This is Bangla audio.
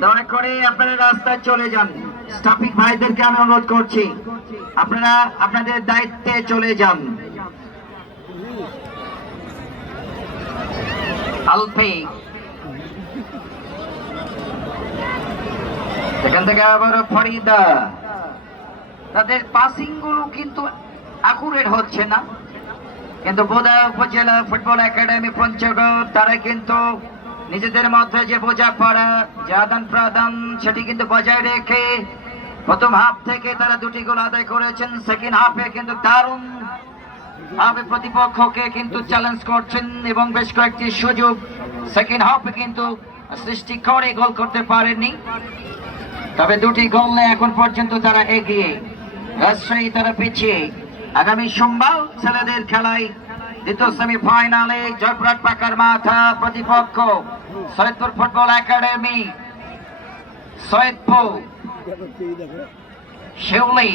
দয়া করে আপনারা রাস্তায় চলে যান। ট্রাফিক ভাইদেরকে আমি অনুরোধ করছি, আপনারা আপনাদের দায়িত্বে চলে যান। আলফি সেখান থেকে আবার ফরিদা, তাদের পাসিং গুলো কিন্তু অ্যাকুরেট হচ্ছে না, কিন্তু বোদা উপজেলা ফুটবল একাডেমি পঞ্চগড় তারা কিন্তু নিজেদের মধ্যে যে বোঝাপড়া যে আদান প্রদান সেটি কিন্তু বজায় রেখে প্রথম হাফ থেকে তারা দুটি গোল আদায় করেছেন। সেকেন্ড হাফে কিন্তু দারুণ ভাবে প্রতিপক্ষকে কিন্তু চ্যালেঞ্জ করছেন এবং বেশ কয়েকটি সুযোগ সেকেন্ড হাফে কিন্তু সৃষ্টি করে গোল করতে পারেননি। তবে দুটি গোলে এখন পর্যন্ত তারা এগিয়ে, রাজশাহী তারা পিছিয়ে। আগামী সোমবার ছেলেদের খেলায় দ্বিতীয় সেমিফাইনালে জয়পুরহাট পাকার মাথা প্রতিপক্ষ সৈয়দপুর ফুটবল একাডেমি, সৈয়দপুর শিউলি